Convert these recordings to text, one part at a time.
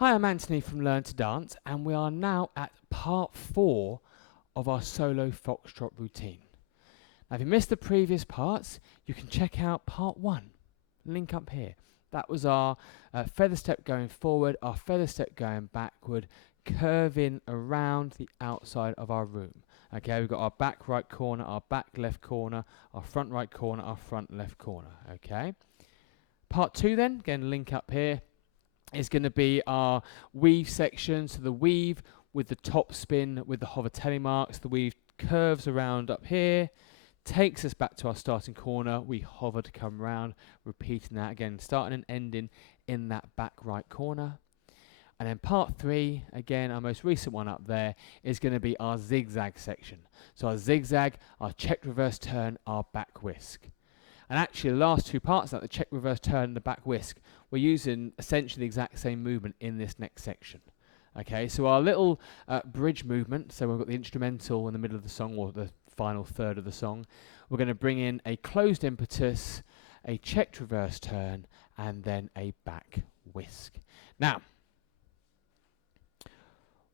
Hi, I'm Anthony from Learn to Dance, and we are now at part 4 of our solo Foxtrot routine. Now, if you missed the previous parts, you can check out part 1, link up here. That was our feather step going forward, our feather step going backward, curving around the outside of our room. Okay, we've got our back right corner, our back left corner, our front right corner, our front left corner. Okay. Part 2 then, again, link up here, is going to be our weave section. So the weave with the top spin with the hover telemarks, the weave curves around up here, takes us back to our starting corner, we hover to come round, repeating that again, starting and ending in that back right corner. And then part 3, again, our most recent one up there, is going to be our zigzag section. So our zigzag, our check reverse turn, our back whisk. And actually the last 2 parts of that, the check reverse turn and the back whisk, we're using essentially the exact same movement in this next section. Okay, so our little bridge movement, so we've got the instrumental in the middle of the song, or the final third of the song, we're going to bring in a closed impetus, a checked reverse turn, and then a back whisk. Now,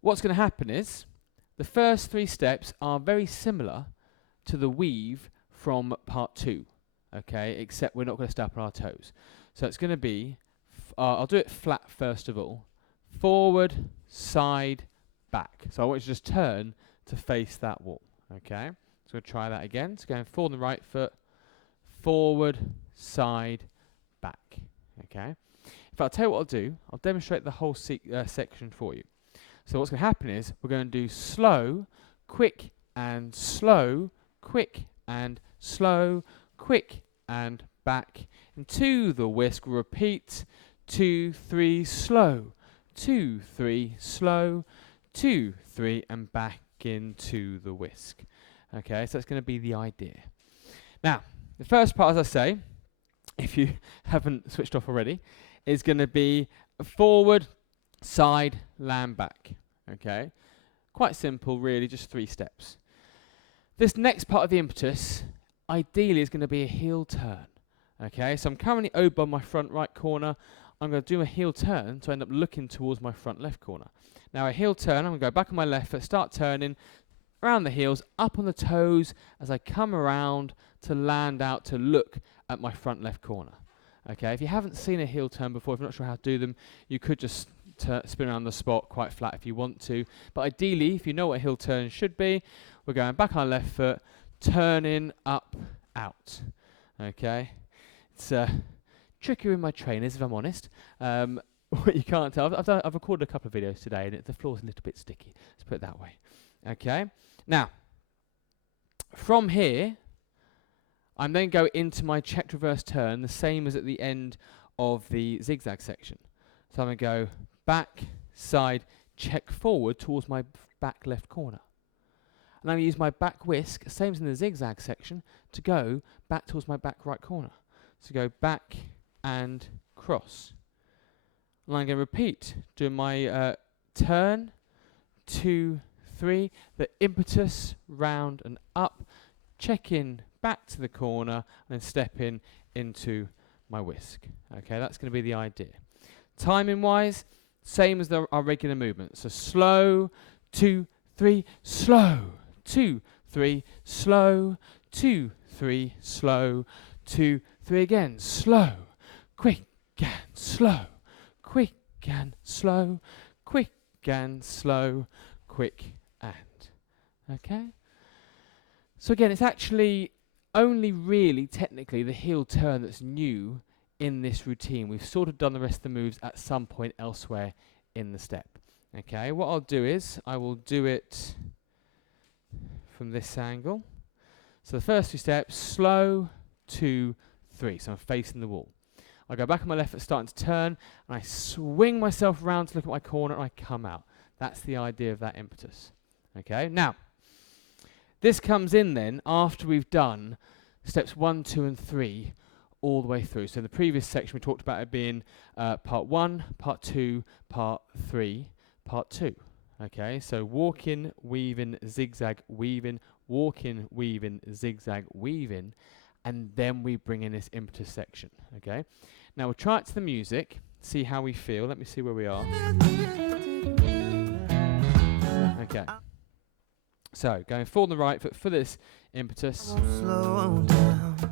what's going to happen is, the first 3 steps are very similar to the weave from part 2, okay, except we're not going to step on our toes. So it's going to be, I'll do it flat first of all, forward, side, back. So I want you to just turn to face that wall, okay? So we'll try that again. So going forward on the right foot, forward, side, back, okay? If I'll tell you what I'll do, I'll demonstrate the whole section for you. So what's going to happen is, we're going to do slow, quick, and slow, quick, and slow, quick, and back, into the whisk, repeat, 2, 3, slow, 2, 3, slow, 2, 3, and back into the whisk. Okay, so that's going to be the idea. Now, the first part, as I say, if you haven't switched off already, is going to be forward, side, land back. Okay, quite simple really, just 3 steps. This next part of the impetus, ideally, is going to be a heel turn. Okay, so I'm currently over on my front right corner. I'm going to do a heel turn to end up looking towards my front left corner. Now a heel turn, I'm going to go back on my left foot, start turning around the heels, up on the toes as I come around to land out to look at my front left corner. Okay, if you haven't seen a heel turn before, if you're not sure how to do them, you could just spin around the spot quite flat if you want to. But ideally, if you know what a heel turn should be, we're going back on our left foot, turning up, out. Okay, it's trickier in my trainers, if I'm honest. What you can't tell, I've recorded a couple of videos today, and the floor's a little bit sticky. Let's put it that way. Okay, now from here, I'm then going into my checked reverse turn, the same as at the end of the zigzag section. So I'm going to go back, side, check forward towards my back left corner. And I'm going to use my back whisk, same as in the zigzag section, to go back towards my back right corner. So go back and cross. And I'm going to repeat, doing my turn, 2, 3, the impetus, round and up, check in, back to the corner, and then step in into my whisk. Okay, that's going to be the idea. Timing wise, same as our regular movement. So slow, 2, 3, slow, 2, 3, slow, 2, 3, slow, 2, 3 again, slow, quick and slow, quick and slow, quick and slow, quick and. Okay? So again, it's actually only really technically the heel turn that's new in this routine. We've sort of done the rest of the moves at some point elsewhere in the step. Okay, what I'll do is I will do it from this angle. So the first 2 steps, slow, 2, 3. So I'm facing the wall. I go back on my left foot, starting to turn, and I swing myself around to look at my corner, and I come out. That's the idea of that impetus. Okay, now, this comes in then after we've done steps 1, 2, and 3 all the way through. So in the previous section, we talked about it being part 1, part 2, part 3, part 2. Okay, so walking, weaving, zigzag, weaving, walking, weaving, zigzag, weaving, and then we bring in this impetus section. Okay, now we'll try it to the music, see how we feel. Let me see where we are. Okay. So, going forward on the right foot for this impetus.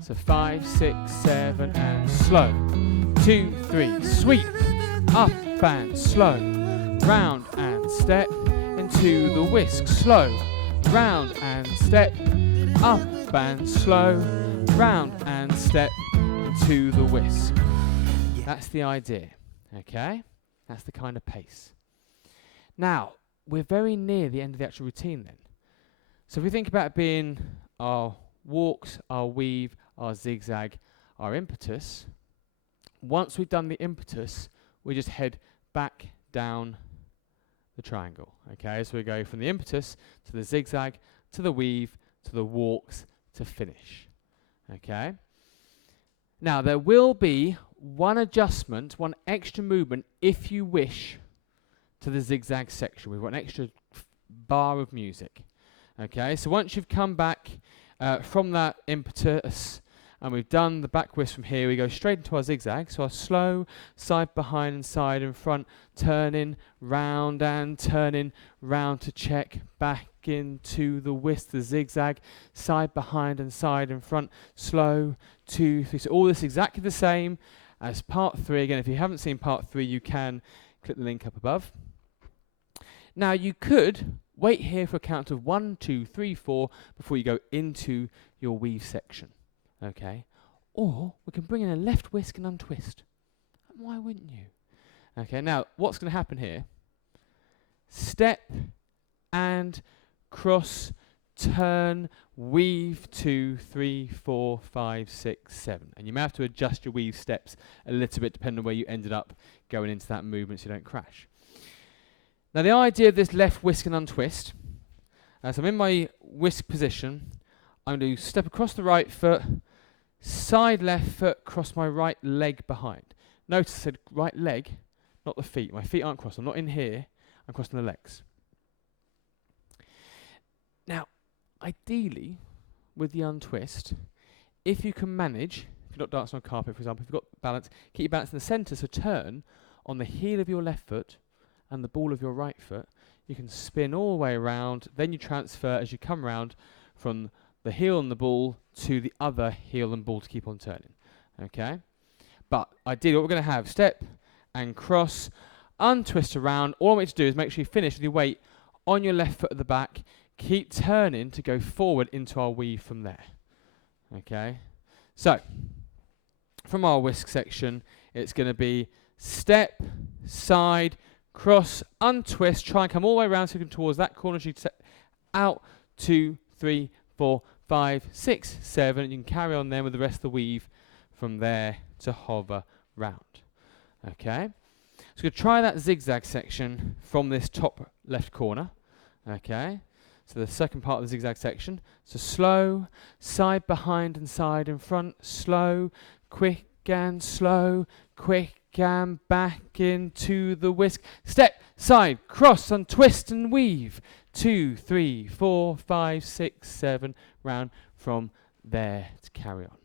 So 5, 6, 7, and slow. 2, 3, sweep. Up and slow. Round and step into the whisk. Slow. Round and step. Up and slow. Round and step into the whisk. That's the idea. Okay? That's the kind of pace. Now, we're very near the end of the actual routine then. So if we think about it being our walks, our weave, our zigzag, our impetus, once we've done the impetus, we just head back down the triangle. Okay, so we go from the impetus to the zigzag, to the weave, to the walks, to finish. Okay? Now, there will be one adjustment, one extra movement, if you wish, to the zigzag section. We've got an extra bar of music. Okay, so once you've come back from that impetus and we've done the back whisk from here, we go straight into our zigzag. So our slow, side behind and side in front, turning, round and turning, round to check, back into the whisk, the zigzag, side behind and side in front, slow, 2, 3. So all this exactly the same as part 3. Again, if you haven't seen part 3, you can click the link up above. Now you could wait here for a count of 1, 2, 3, 4 before you go into your weave section. Okay? Or we can bring in a left whisk and untwist. Why wouldn't you? Okay, now what's going to happen here? Step and cross, turn, weave 2, 3, 4, 5, 6, 7. And you may have to adjust your weave steps a little bit depending on where you ended up going into that movement so you don't crash. Now the idea of this left whisk and untwist, so I'm in my whisk position, I'm going to step across the right foot, side left foot, cross my right leg behind. Notice I said right leg, not the feet. My feet aren't crossed. I'm not in here, I'm crossing the legs. Now, ideally, with the untwist, if you can manage, if you're not dancing on carpet, for example, if you've got balance, keep your balance in the centre, so turn on the heel of your left foot and the ball of your right foot. You can spin all the way around, then you transfer as you come round from the heel and the ball to the other heel and ball to keep on turning. Okay? But ideally what we're going to have, step and cross, untwist around. All I want you to do is make sure you finish with your weight on your left foot at the back. Keep turning to go forward into our weave from there. Okay? So, from our whisk section, it's going to be step, side, cross, untwist, try and come all the way around so you can towards that corner. So you step out, 2, 3, 4, 5, 6, 7. And you can carry on then with the rest of the weave from there to hover round. Okay? So we're going to try that zigzag section from this top left corner. Okay? So the second part of the zigzag section. So slow, side behind and side in front, slow, quick and slow, quick and back into the whisk. Step, side, cross, untwist and weave. 2, 3, 4, 5, 6, 7, round from there to carry on.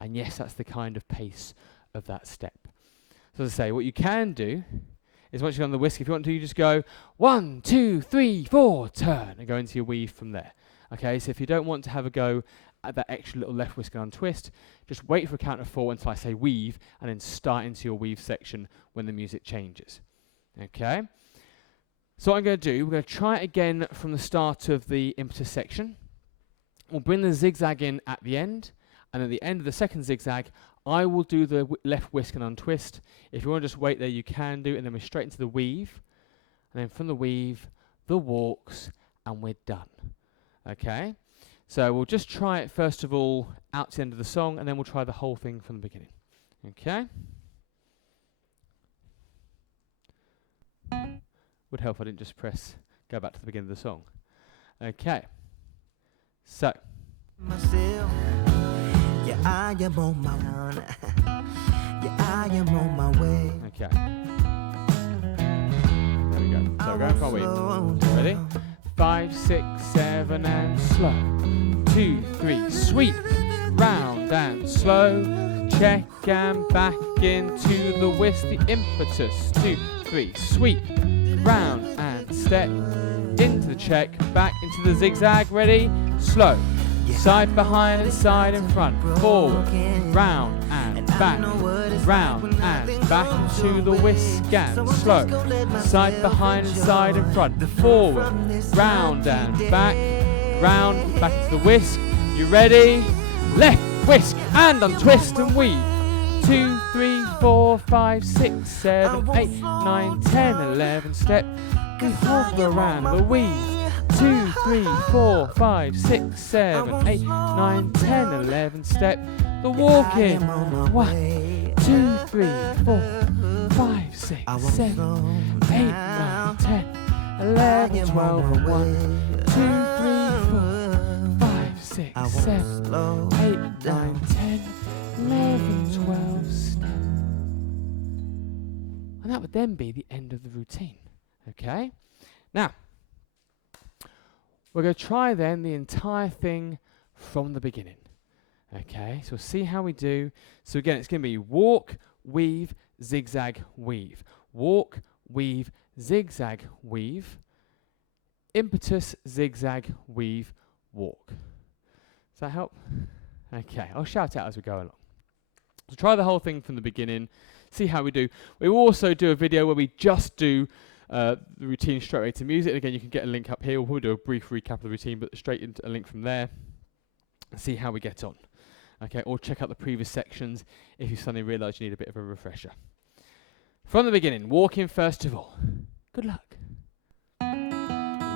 And yes, that's the kind of pace of that step. So as I say, what you can do is once you're on the whisk, if you want to, you just go 1, 2, 3, 4, turn, and go into your weave from there. Okay, so if you don't want to have a go at that extra little left whisk and untwist, just wait for a count of 4 until I say weave, and then start into your weave section when the music changes. Okay? So what I'm going to do, we're going to try it again from the start of the impetus section. We'll bring the zigzag in at the end, and at the end of the second zigzag, I will do the left whisk and untwist. If you want to just wait there, you can do, and then we're straight into the weave, and then from the weave, the walks, and we're done. Okay? So we'll just try it first of all out to the end of the song, and then we'll try the whole thing from the beginning. Okay? Would help if I didn't just press go back to the beginning of the song. Okay. So. Yeah, I am on my own. Yeah, I am on my way. Okay. There we go. So we're going for our weave. Ready? 5, 6, 7 and slow. 2, 3, sweep. Round and slow. check and back into the whisk, the impetus, 2, 3, sweep, round and step, into the check, back into the zigzag, ready, slow, side behind and side in front, forward, round and back, round and back into the whisk and slow, side behind and side in front, forward, round and back, round, back into the whisk, you ready, left whisk and untwist and weave, 2, 3, 4, 5, 6, 7, 8, 9, 10, 11, step, we hover around the weave, 2, 3, 4, 5, 6, 7, 8, 9, 10, 11, step, the walk in, 1, 2, 3, 4, 5, 6, 7, 8, 9, 10, 11, 12, and 1, 2, 3, 4, 5, 6, 7, 8, 9, 10, 11, 12, step. And that would then be the end of the routine. Okay? Now, we're going to try then the entire thing from the beginning. Okay, so we'll see how we do. So again, it's going to be walk, weave, zigzag, weave. Walk, weave, zigzag, weave. Impetus, zigzag, weave, walk. Does that help? Okay, I'll shout out as we go along. So try the whole thing from the beginning, see how we do. We will also do a video where we just do the routine straight away to music. And again, you can get a link up here. We'll do a brief recap of the routine, but straight into a link from there and see how we get on. Okay, or check out the previous sections if you suddenly realise you need a bit of a refresher. From the beginning, walking first of all. Good luck.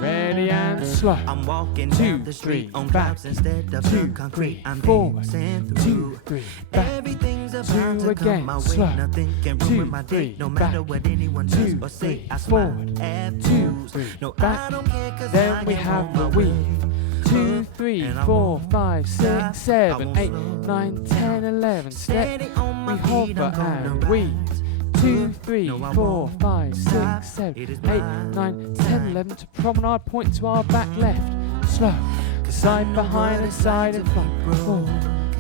Ready and slow. I'm walking 2, down the 3, street on back. clouds instead of 2, the concrete. 3, I'm forward. dancing 2, through. 3, back. Everything's about 2 to again, come my way. slow. Nothing can 2, ruin my day. 3, No matter back. what anyone 2, does or say, 3, I smile forward. at 2, fools. 3, No, back. I don't care 'cause I Then we am have on the my weave. way. 2, 3, And I 4, won't 5, 6, stop. 7, I 8, won't 9, 10, 11. Step. Steady on my We feet, hover I'm gonna and rise. weave. 2, 3, No, I 4, won't 5, 6, stop. 7, It is 8, my 9, 10, 11 to promenade, point to our back left. Slow. Side behind and side in front. Forward.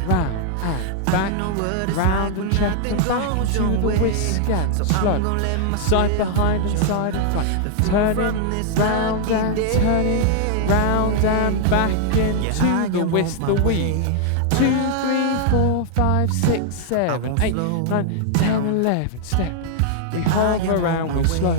Round and back. Round and check and back into the whisk and slow. Side behind and side in front. Turning round and turning round and back into the whisk, the weave. 2, 3, 4, 5, 6, 7, 8, 9, 10, 11. Step. We hover around, we slow.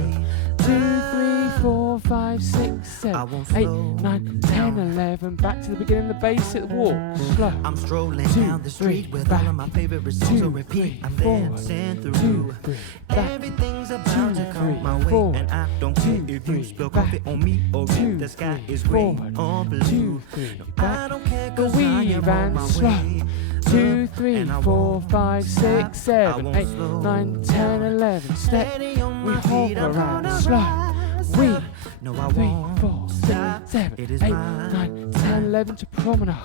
2, 3, 4, 5, 6, 7, 8, 9, 10, 11. Back to the beginning, the basic walk. Slow. I'm strolling 2, down the street 3, with back. all of my favorite songs 2, on repeat. 3, I'm forward. dancing 2, through. 3, back. Everything's about 2, to come 3, my way, forward. and I don't 2, care if 3, you spill back. coffee on me or 2, if the sky 3, is gray forward. or 2, blue. 3, I back. don't care The 'cause I weave am on and my slow. way. 2, 3, And I 4, won't 5, 6, 7, won't 8, slow 9, 10, 11. Step. Steady on We my feet, hover I'm around. gonna Slow. rise. Weave. No, I 3, won't 4, 6, stop. 7, It is 8, mine. 9, 10, 11 to promenade.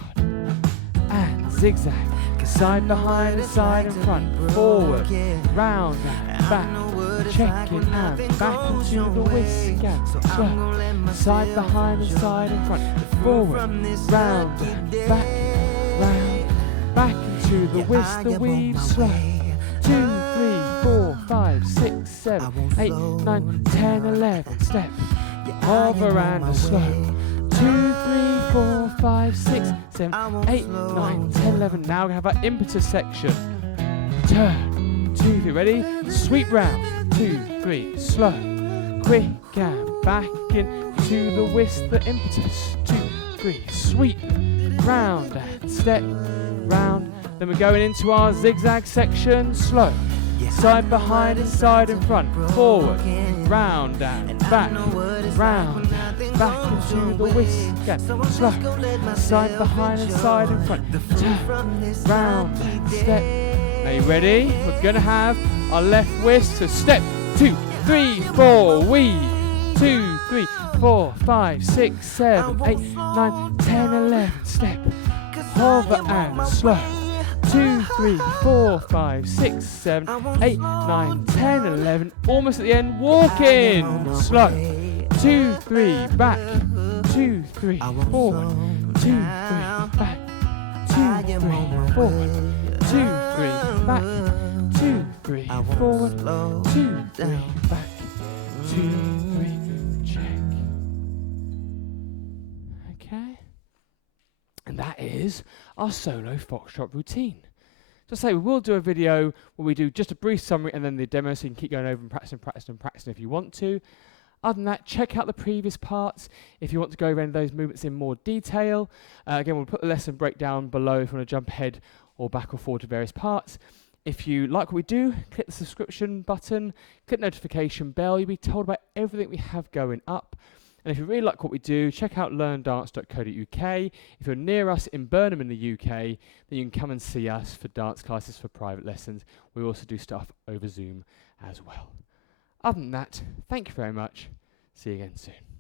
And zigzag. Side behind and side in front. Forward. Round and back. Checking and back into the whisk and slow. Side behind and side in front. Forward. Round and back. Round. Back into the whisk, the weave, slow. 2, 3, 4, 5, 6, 7, 8, 9, 10, 11. Step. Hover and slow. 2, 3, 4, 5, 6, 7, 8, 9, 10, 11. Now we have our impetus section. Turn. 2, 3, ready? Sweep round. 2, 3, slow. Quick and back into the whisk, the impetus. 2, 3, sweep. Round and step. Round. Then we're going into our zigzag section. Slow. Side behind and side in front. Forward. Round and back. Round and back into the whisk and slow. Side behind and side in front. Turn. Round and step. Now you ready? We're going to have our left whisk. So step 2, 3, 4, weave. 2, 3, 4, 5, 6, 7, 8, 9, 10, 11. Step. Hover and slow. 2, 3, 4, 5, 6, 7, 8, 9, 10, 11. Almost at the end. Walk in. Slow. 2, 3, back. 2, 3, forward. 2, 3, back. 2, 3, forward. 2, 3, back, 2, 3, I won't forward, slow 2, 3, down. back, 2, 3, check. Okay. And that is our solo Foxtrot routine. Just say we will do a video where we do just a brief summary and then the demo, so you can keep going over and practicing if you want to. Other than that, check out the previous parts if you want to go over any of those movements in more detail. Again, we'll put the lesson breakdown below if you want to jump ahead or back or forward to various parts. If you like what we do, click the subscription button, click notification bell. You'll be told about everything we have going up. And if you really like what we do, check out learndance.co.uk. If you're near us in Burnham in the UK, then you can come and see us for dance classes, for private lessons. We also do stuff over Zoom as well. Other than that, thank you very much. See you again soon.